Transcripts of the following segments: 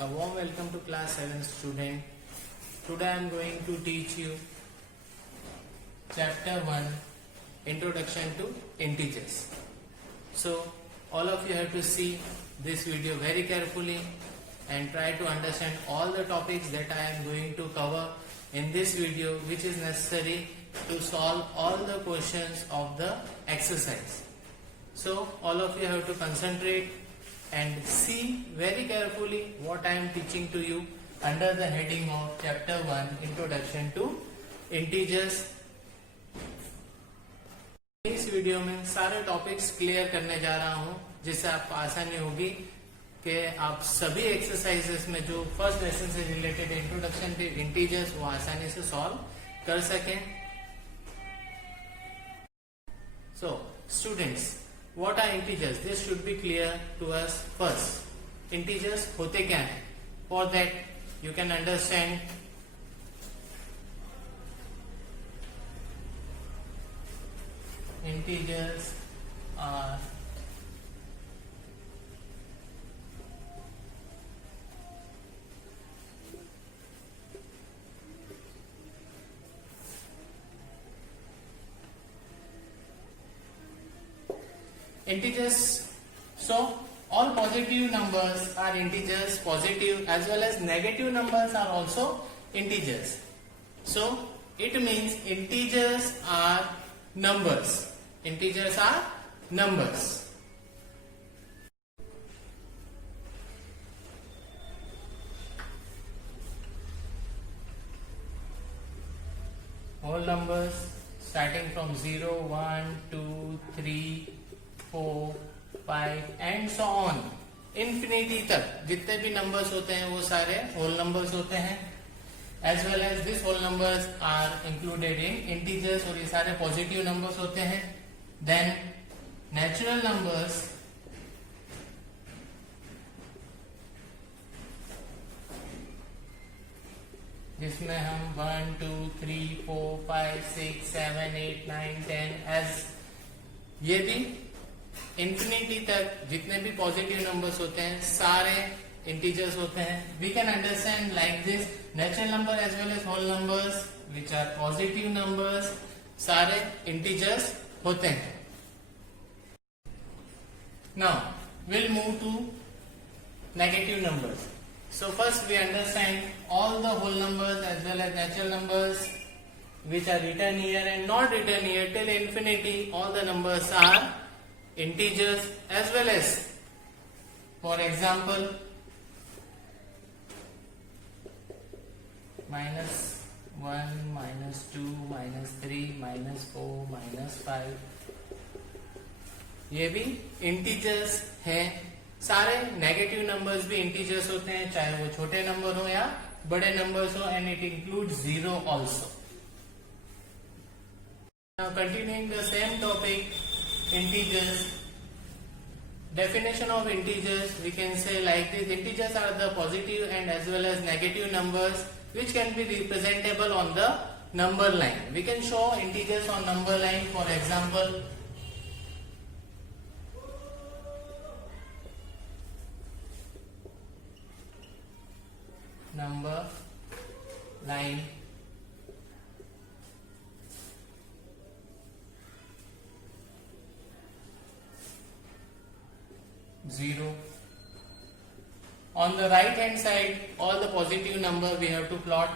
A warm welcome to class 7 student. Today I am going to teach you chapter 1 Introduction to Integers. So all of you have to see this video very carefully and try to understand all the topics that I am going to cover in this video, which is necessary to solve all the questions of the exercise. So all of you have to concentrate and see very carefully what I am teaching to you under the heading of chapter 1 Introduction to Integers. इस video में सारे topics clear करने जा रहा हूं जिससे आपको आसानी होगी कि आप सभी एक्सरसाइजेस में जो फर्स्ट लेसन से रिलेटेड इंट्रोडक्शन टू इंटीजर्स वो आसानी से सॉल्व कर सकें. So students, what are integers? This should be clear to us first. Integers होते क्या हैं? For that you can understand integers are integers. So all positive numbers are integers, positive as well as negative numbers are also integers. So it means integers are numbers. Integers are numbers. Whole numbers starting from 0, 1, 2, 3, 4, 5 and so on. Infinity तक जितने भी numbers होते हैं वो सारे whole numbers होते हैं. As well as this whole numbers are included in integers और ये सारे positive numbers होते हैं. Then natural numbers जिसमें हम 1, 2, 3, 4, 5, 6, 7, 8, 9, 10 as ये भी इंफिनिटी तक जितने भी पॉजिटिव नंबर्स होते हैं सारे इंटीजर्स होते हैं. We can understand like this natural number as well as whole numbers which are positive numbers सारे इंटीजर्स होते हैं. Now will move to negative numbers. So first we understand all the whole numbers as well as natural numbers which are written here and not written here till infinity. All the numbers are integers as well as, for example, minus 1, minus 2, minus 3, minus 4, minus 5 ये भी integers हैं. सारे negative numbers भी integers होते हैं चाहे वो छोटे नंबर हो या बड़े नंबर्स हो and it includes zero also. Now continuing the same topic, integers. Definition of integers, we can say like this: integers are the positive and as well as negative numbers which can be representable on the number line. We can show integers on number line. For example, number line 0. On the right hand side, all the positive number we have to plot.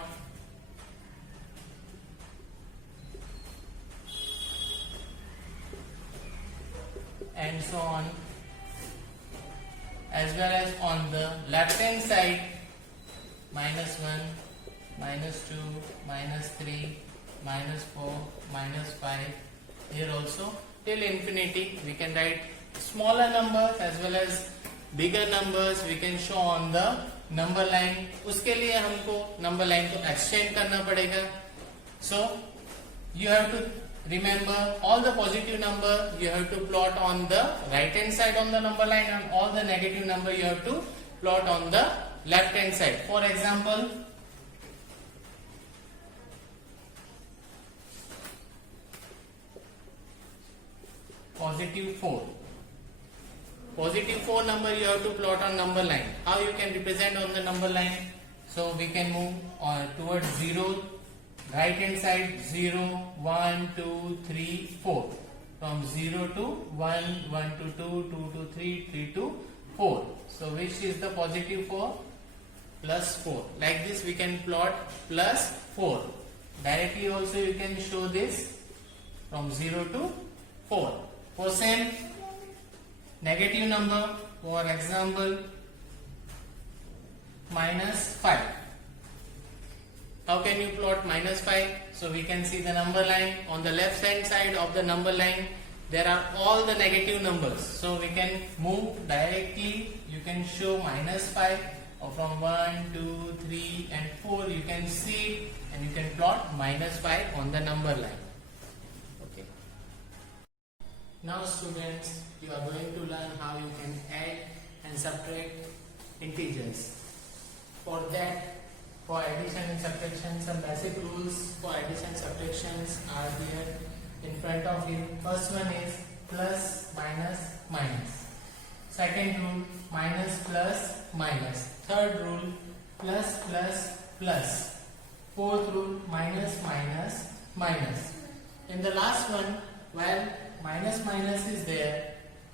And so on. As well as on the left hand side, minus 1, minus 2, minus 3, minus 4, minus 5. Here also till infinity we can write smaller numbers as well as bigger numbers we can show on the number line. उसके लिए हमको number line को extend करना पड़ेगा. So you have to remember all the positive number you have to plot on the right hand side on the number line and all the negative number you have to plot on the left hand side. For example, positive 4. positive 4 number you have to plot on number line. How you can represent on the number line? So we can move towards 0, right hand side 0, 1, 2, 3, 4. From 0 to 1, 1 to 2, 2 to 3, 3 to 4. So which is the positive 4? Plus 4. Like this we can plot plus 4. Directly also you can show this from 0 to 4. For same negative number, for example minus 5. How can you plot minus 5? So we can see the number line. On the left hand side of the number line there are all the negative numbers. So we can move directly. You can show minus 5 or from 1, 2, 3 and 4 you can see and you can plot minus 5 on the number line. Okay. Now students, you are going to learn how you can add and subtract integers. For that, for addition and subtraction, some basic rules for addition and subtractions are there in front of you. First one is plus, minus, minus. Second rule, minus, plus, minus. Third rule, plus, plus, plus. Fourth rule, minus, minus, minus. In the last one, while minus, minus is there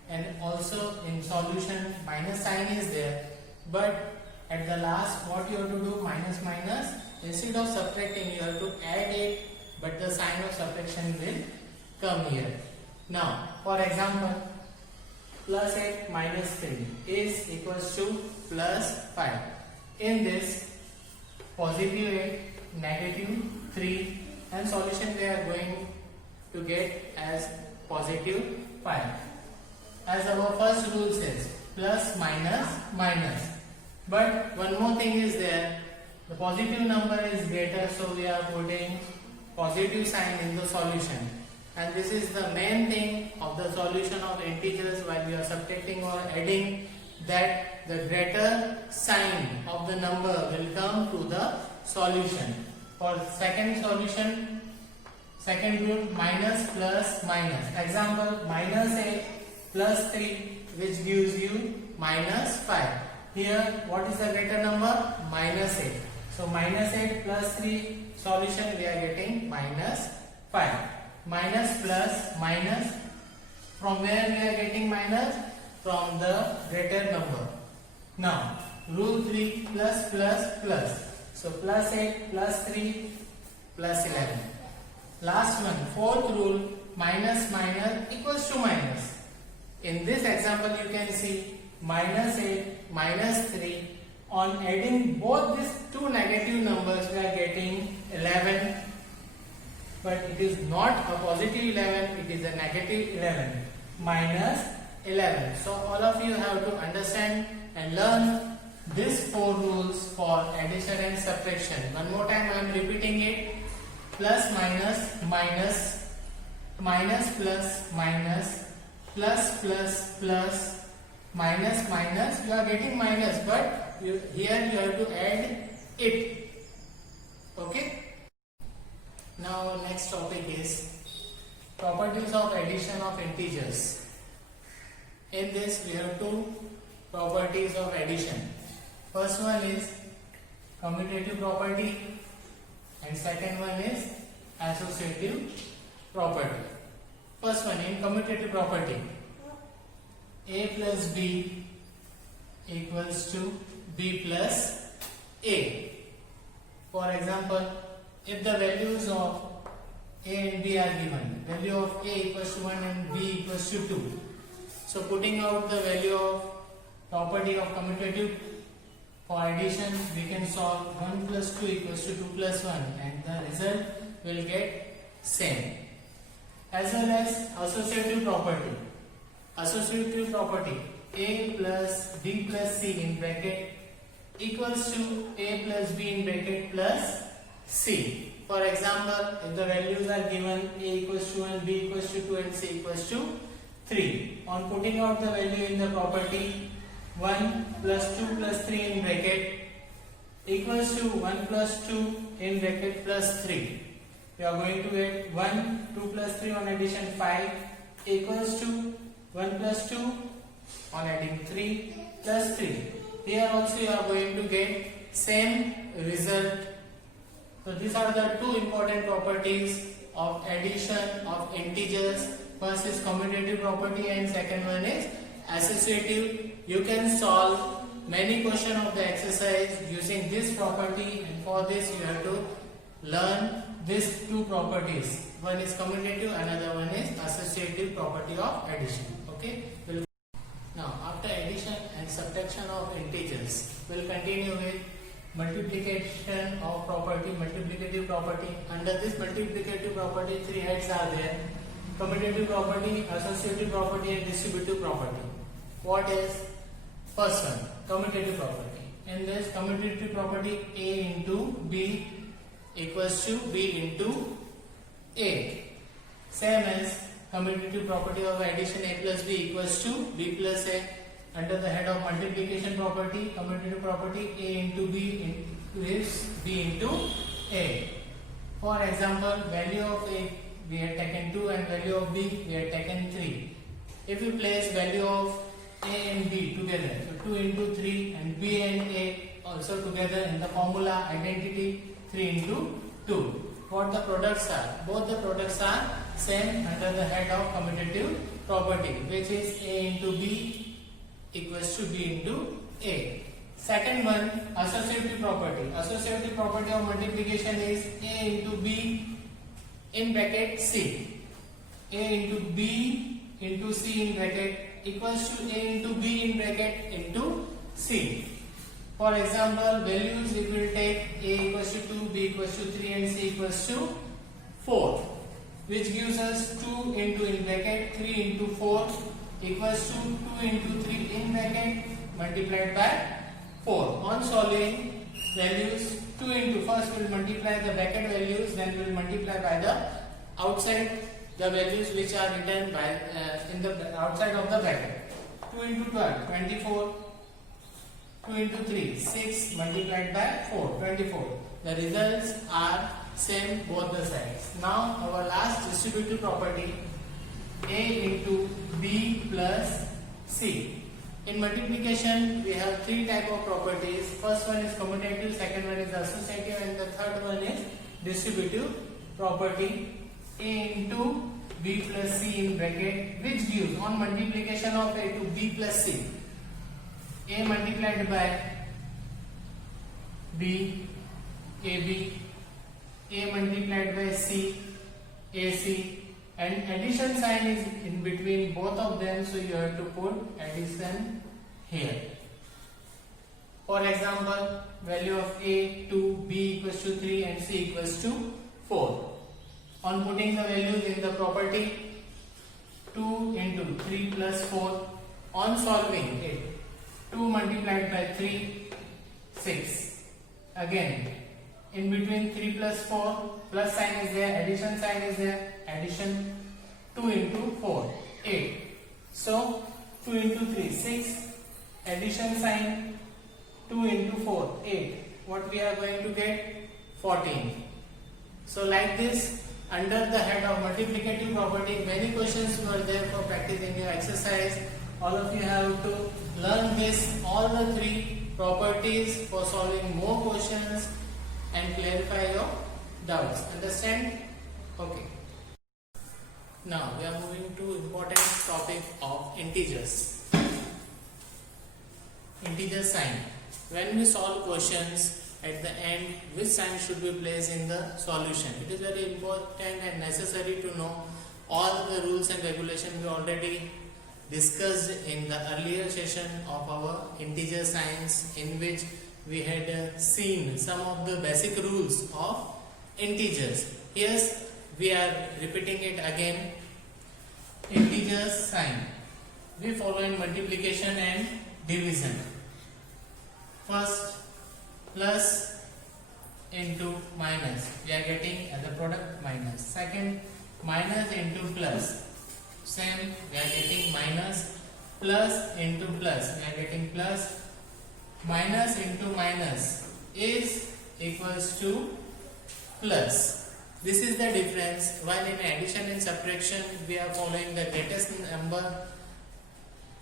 and also in solution minus sign is there, but at the last what you have to do, minus, minus, instead of subtracting you have to add it, but the sign of subtraction will come here. Now, for example, plus 8 minus 3 is equals to plus 5. In this, positive 8, negative 3 and solution we are going to get as positive 5. As our first rule says, plus, minus, minus. But one more thing is there, the positive number is greater, so we are putting positive sign in the solution. And this is the main thing of the solution of integers while we are subtracting or adding, that the greater sign of the number will come to the solution. For second solution, second rule, minus, plus, minus. Example, minus 8 plus 3 which gives you minus 5. Here what is the greater number? Minus 8. So minus 8 plus 3 solution we are getting minus 5. Minus, plus, minus. From where we are getting minus? From the greater number. Now rule 3, plus, plus, plus. So plus 8 plus 3 plus 11. Last one, fourth rule, minus, minus equals to minus. In this example you can see minus 8 minus 3. On adding both these two negative numbers we are getting 11, but it is not a positive 11, it is a negative 11, minus 11. So all of you have to understand and learn these four rules for addition and subtraction. One more time I am repeating it. Plus, minus, minus, minus, plus, minus, plus, plus, plus, minus, minus. You are getting minus, but here you have to add it. Okay. Now next topic is properties of addition of integers. In this we have two properties of addition. First one is commutative property and second one is associative property. First one, in commutative property, a plus b equals to b plus a. For example, if the values of a and b are given, value of a equals to 1 and b equals to 2. So putting out the value of property of commutative, for addition we can solve 1 plus 2 equals to 2 plus 1 and the result will get same. As well as associative property. Associative property, a plus b plus c in bracket equals to a plus b in bracket plus c. For example, if the values are given, a equals to 1, b equals to 2 and c equals to 3. On putting out the value in the property, 1 plus 2 plus 3 in bracket equals to 1 plus 2 in bracket plus 3. We are going to get 1, 2 plus 3 on addition 5 equals to 1 plus 2, On adding 3 plus 3. Here also you are going to get same result. So these are the two important properties of addition of integers. First is commutative property and second one is associative. You can solve many questions of the exercise using this property, and for this you have to learn these two properties. One is commutative, another one is associative property of addition. Okay. Now after addition and subtraction of integers, we'll continue with multiplication of property, multiplicative property. Under this multiplicative property, three heads are there: commutative property, associative property, and distributive property. What is first one? Commutative property. In this commutative property, A into B equals to B into A. Same as commutative property of addition, A plus B equals to B plus A. Under the head of multiplication property, commutative property, A into B is B into A. For example, value of A we have taken 2 and value of B we have taken 3. If you place value of A and B together, so 2 into 3 and B and A also together in the formula identity 3 into 2. What the products are? Both the products are same under the head of commutative property, which is A into B equals to B into A. Second one, associative property. Associative property of multiplication is A into B in bracket C. A into B into C in bracket equals to A into B in bracket into C. For example, values if we will take A equals to 2, B equals to 3 and C equals to 4, which gives us 2 into in bracket 3 into 4 equals to 2 into 3 in bracket multiplied by 4. On solving, values 2 into first will multiply the bracket values, then will multiply by the outside the values which are written by in the outside of the bracket. 2 into 12, 24. 2 into 3, 6 multiplied by 4, 24. The results are same both the sides. Now our last distributive property, A into B plus C. In multiplication we have three type of properties. First one is commutative, second one is associative, and the third one is distributive property. A into B plus C in bracket, which gives on multiplication of A to B plus C, A multiplied by B, AB, A multiplied by C, AC, and addition sign is in between both of them, so you have to put addition here. For example, value of A 2, B equals to 3 and C equals to 4. On putting the values in the property, 2 into 3 plus 4, on solving it, 2 multiplied by 3, 6. Again, in between 3 plus 4, plus sign is there, addition sign is there, addition 2 into 4, 8. So, 2 into 3, 6, addition sign 2 into 4, 8. What we are going to get? 14. So, like this, under the head of multiplicative property, many questions were there for practicing your exercise. All of you have to learn this, all the three properties for solving more questions and clarify your doubts. Understand? Okay. Now we are moving to important topic of integers. Integer sign. When we solve questions, at the end, which sign should be placed in the solution? It is very important and necessary to know all the rules and regulations we already discussed in the earlier session of our integer signs, in which we had seen some of the basic rules of integers. Yes, we are repeating it again. Integer sign. We follow in multiplication and division. First, plus into minus, we are getting as a product minus. Second, minus into plus, same, we are getting minus. Plus into plus, we are getting plus. Minus into minus is equals to plus. This is the difference. While in addition and subtraction we are following the greatest number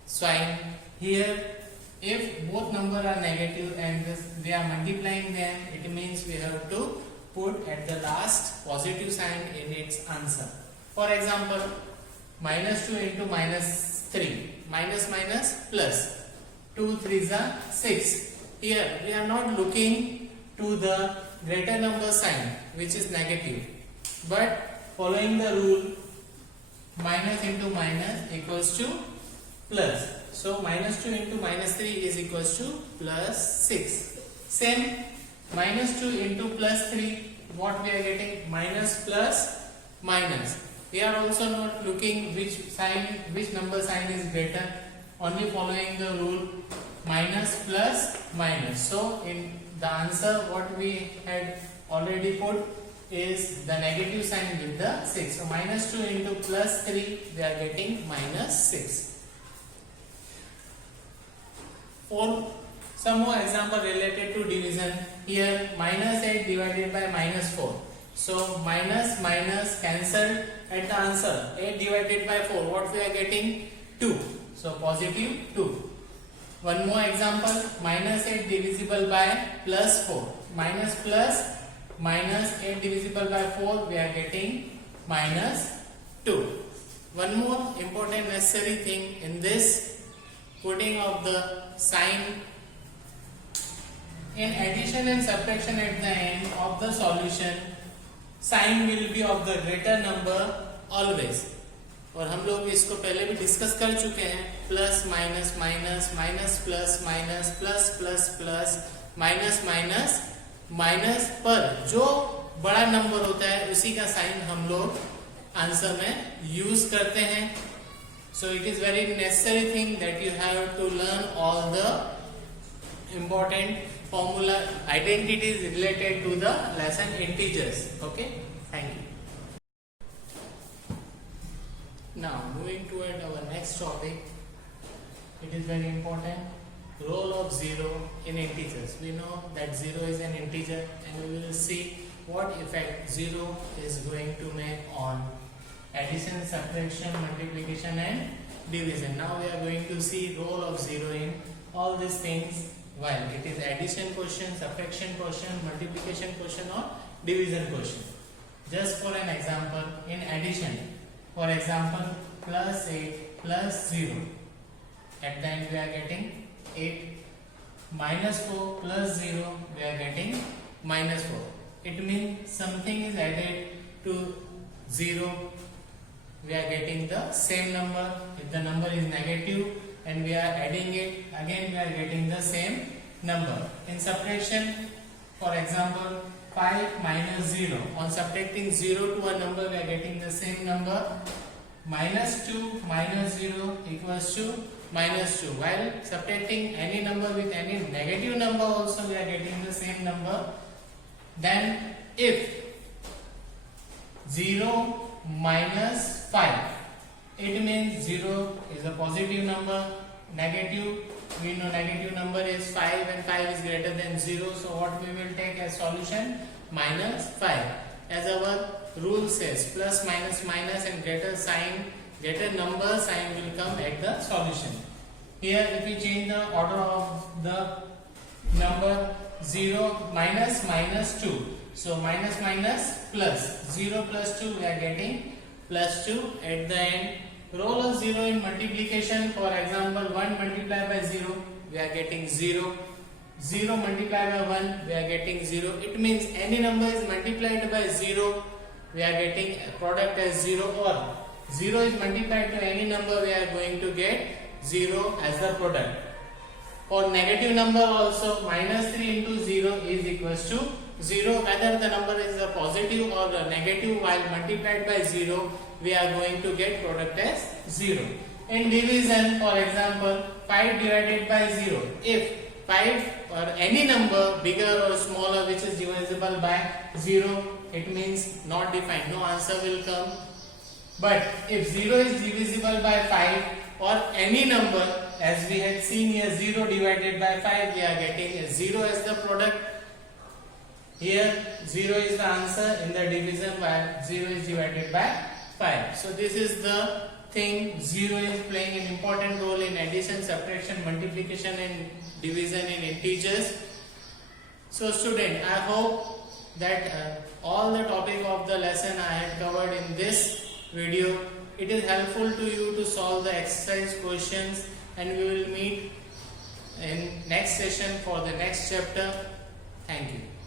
sign. Here, if both numbers are negative and we are multiplying them, it means we have to put at the last positive sign in its answer. For example, minus 2 into minus 3, minus minus plus, 2 3s are 6. Here we are not looking to the greater number sign which is negative, but following the rule minus into minus equals to plus. So minus 2 into minus 3 is equals to plus 6. Same, minus 2 into plus 3, what we are getting? Minus plus minus. We are also not looking which number sign is greater, only following the rule minus plus minus. So in the answer what we had already put is the negative sign with the 6. So minus 2 into plus 3, we are getting minus 6. For some more example related to division, here minus 8 divided by minus 4. So minus minus cancelled at the answer. 8 divided by 4, what we are getting? 2. So positive 2. One more example, minus 8 divisible by plus 4. Minus plus minus 8 divisible by 4, we are getting minus 2. One more important necessary thing in this putting of the sign, in addition and subtraction at the end of the solution, sign will be of the greater number always. और हम लोग इसको पहले भी discuss कर चुके हैं, plus minus minus, minus plus minus, plus plus plus, minus minus minus, पर जो बड़ा नंबर होता है उसी का साइन हम लोग आंसर में यूज करते हैं. So it is very necessary thing that you have to learn all the important formula identities related to the lesson integers. Okay, thank you. Now moving toward our next topic, it is very important, role of 0 in integers. We know that 0 is an integer and we will see what effect 0 is going to make on addition, subtraction, multiplication and division. Now we are going to see role of 0 in all these things, while it is addition question, subtraction question, multiplication question or division question. Just for an example, in addition, for example, plus 8 plus 0, at the end we are getting 8, minus 4 plus 0, we are getting minus 4. It means something is added to 0, we are getting the same number. If the number is negative and we are adding it, again we are getting the same number. In subtraction, for example, 5 minus 0, on subtracting 0 to a number we are getting the same number. Minus 2 minus 0 equals to minus 2. While subtracting any number with any negative number also we are getting the same number. Then if 0 minus 5, it means 0 is a positive number, negative, we know negative number is 5 and 5 is greater than 0, so what we will take as solution? Minus 5. As our rule says, plus minus minus and greater sign, greater number sign will come at the solution. Here if we change the order of the number, 0 minus minus 2, so minus minus plus, 0 plus 2 we are getting plus 2 at the end. Role of 0 in multiplication, for example, 1 multiplied by 0 we are getting 0, 0 multiplied by 1 we are getting 0. It means any number is multiplied by 0 we are getting a product as 0, or 0 is multiplied to any number we are going to get 0 as the product. For negative number also, minus 3 into 0 is equals to 0, whether the number is a positive or a negative, while multiplied by 0 we are going to get product as 0. In division, for example, 5 divided by 0, if 5 or any number bigger or smaller which is divisible by 0, it means not defined, no answer will come. But if 0 is divisible by 5 or any number, as we had seen here, 0 divided by 5, we are getting a 0 as the product. Here 0 is the answer in the division, while 0 is divided by 5. So this is the thing, 0 is playing an important role in addition, subtraction, multiplication and division in integers. So student, I hope that all the topic of the lesson I had covered in this video, it is helpful to you to solve the exercise questions, and we will meet in next session for the next chapter. Thank you.